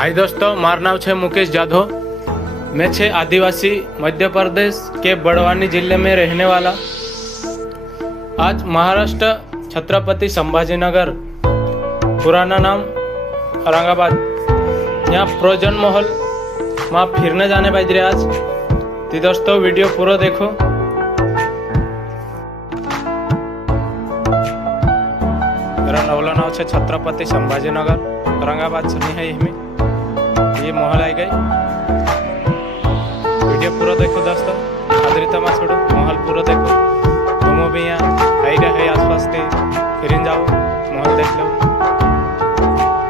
हाय दोस्तों, मार नाम है मुकेश जाधव। मैं छे आदिवासी मध्य प्रदेश के बड़वानी जिले में रहने वाला। आज महाराष्ट्र छत्रपति संभाजीनगर, पुराना नाम औरंगाबाद, यहाँ प्रोजन महल वहाँ फिरने जाने पाहिजे आज। तो दोस्तों वीडियो पूरा देखो। मेरा नवला नाव है छत्रपति संभाजीनगर, औरंगाबाद से नहीं है ये महल आई गई। वीडियो पूरा देखो दोस्तों, आदरिता मत छोड़ो, महल पूरा देखो। तुम भी यहाँ आई रहे आसपास के फिर जाओ, महल देख लो।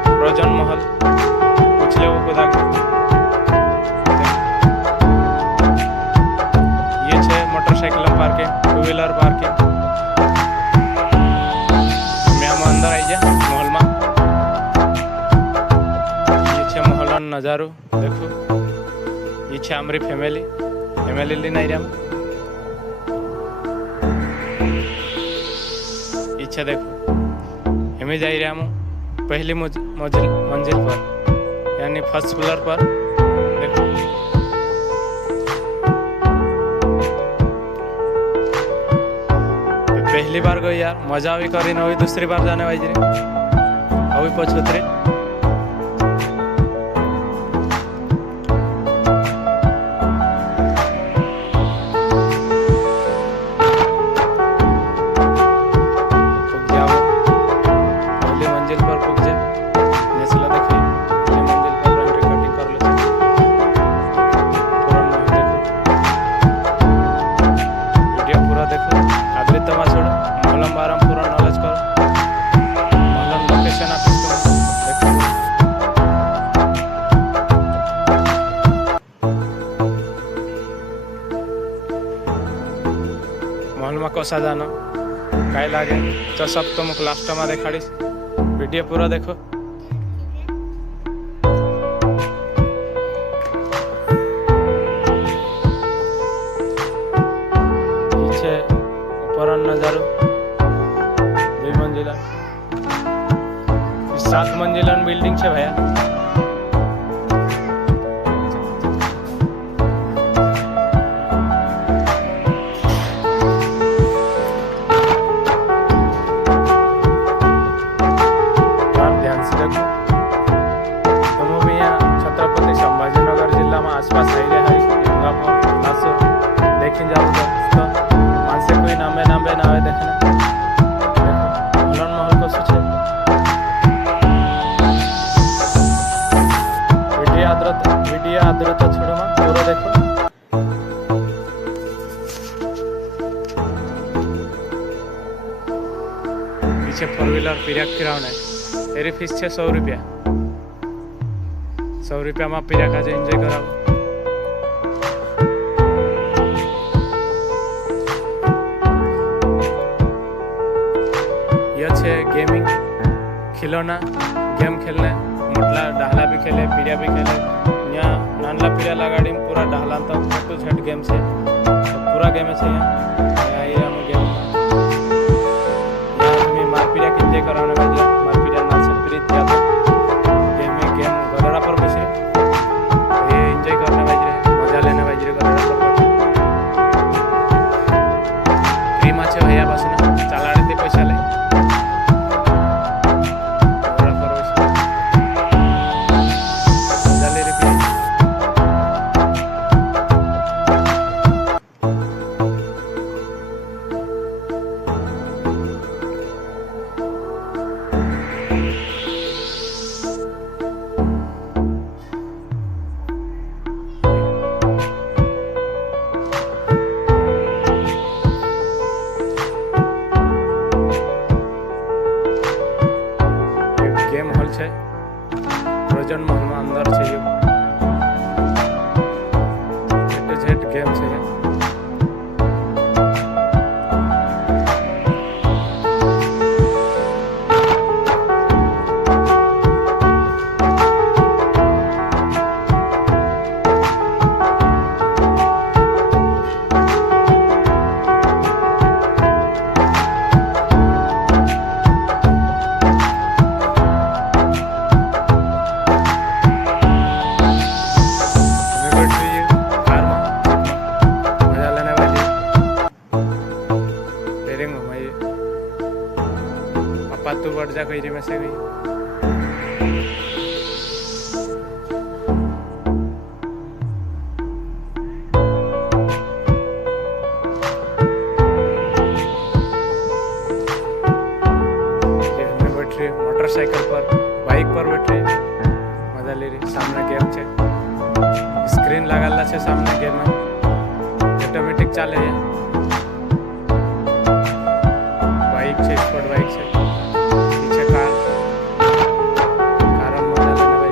प्रोजन महल पूछ लो खुदा को। ये छे motorcycle parking, two wheeler parking. मैं अंदर आई जा महल में। ये छे महल नजारो देखो। ये छे हमारी फैमिली ली नहीं रहा। इच्छा देखो, हमें जा रहा हूँ पहली मंजिल पर, यानी फर्स्ट फ्लोर पर। देखो तो पहली बार गई यार, मजा भी करी ना, दूसरी बार जाने वाली अभी पछोतरी। महल में कसा जाना काय लागे तो सब तुम लास्ट में देखाड़ी। वीडियो पूरा देखो। पीछे ऊपर नजारो 2 मंजिला, 7 मंजिला बिल्डिंग है भैया। संभाजीनगर जिला में आसपास देखी जाओ तो मान से कोई नामे देखना। महल को सोचे वीडियो आद्रता छोड़ो पूरा देखो। पीछे 4 व्हीलर पिराक फिराव है। तेरी फीस है 100 रुपया। 100 रुपया में पिराक आज एंजॉय कराओ। यह छे गेमिंग, खिलौना, गेम खेलने, मोटला डाहला भी खेले, पीरिया भी खेले। यहाँ नानला पीरिया लगाड़ी में पूरा डाहला तक तो छठ गेम से पूरा गेम है। यहाँ ये हम गेम यहाँ हमें मार पीरिया के एंजॉय कराने वाले। मार पीरिया ना से प्रीत जाता गेम गदड़ा पर बसे ये एंजॉय करने वाले, मजा लेने वाले गदड़ा पर फ्री माचे भैया बस ना चला रहे थे पैसा ले। प्रोजन महल में अंदर चाहिए गेम चाहिए। कैरी में से गई। मोटरसाइकिल पर बाइक पर बैठे मजा ले रही। सामने गेम छे, स्क्रीन लगाला छे सामने गेम में ऑटोमेटिक चाले है। बाइक छे, स्पोर्ट बाइक छे, पीछे कार में मजा लेने भाई।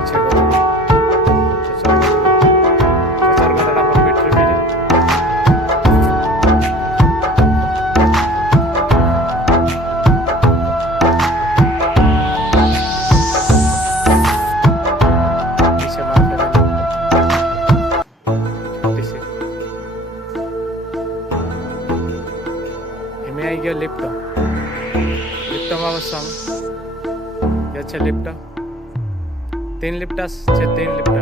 पीछे कचर गदड़ा पर बैटरी भी है। आई गया लिफ्ट में बसता छे। लिफ्ट 3 लिफ्ट छे, 3 लिफ्ट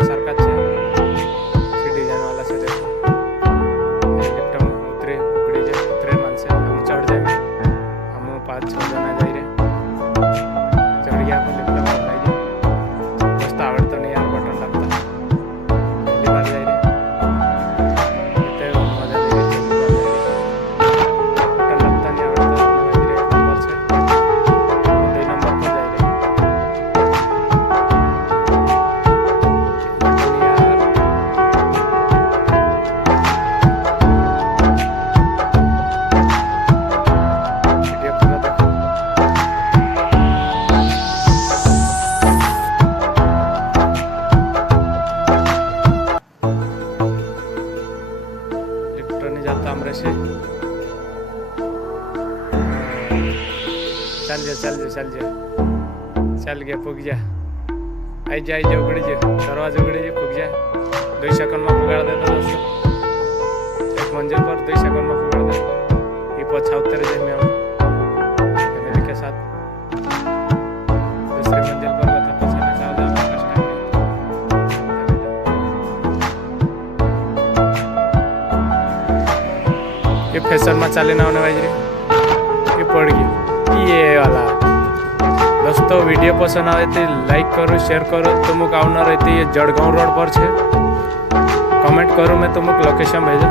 सरकार छे, डिजाइन वाला छे। देखो लिफ्ट में उतरे मानसे हम चढ़ जाए। हम 5-6 जना जाई रे चढ़ गया अपन लिफ्ट में। मस्त आवड़ता नहीं यार, बटन लगता पहली बार जाई रे। जाता हमरे से चल गया पुग जा। आई जा उगड़ी जा, दरवाजा उगड़ी जा, पुग जा। 2 सेकंड में पुगाड़ देता दोस्तों। एक मंजिल पर 2 सेकंड में पुगाड़ दे। ये पछा उतर जाए में हम फैमिली के साथ। दूसरी मंजिल पर बता पछाने से आधा कष्ट है। ये फैशन में चाले ना होने वाली ये पड़ गई ये वाला। दोस्तों वीडियो पसंद आए तो लाइक करो, शेयर करो। तुमको आना रहती है जड़गांव रोड पर छे। कमेंट करो, मैं तुमको लोकेशन भेजा।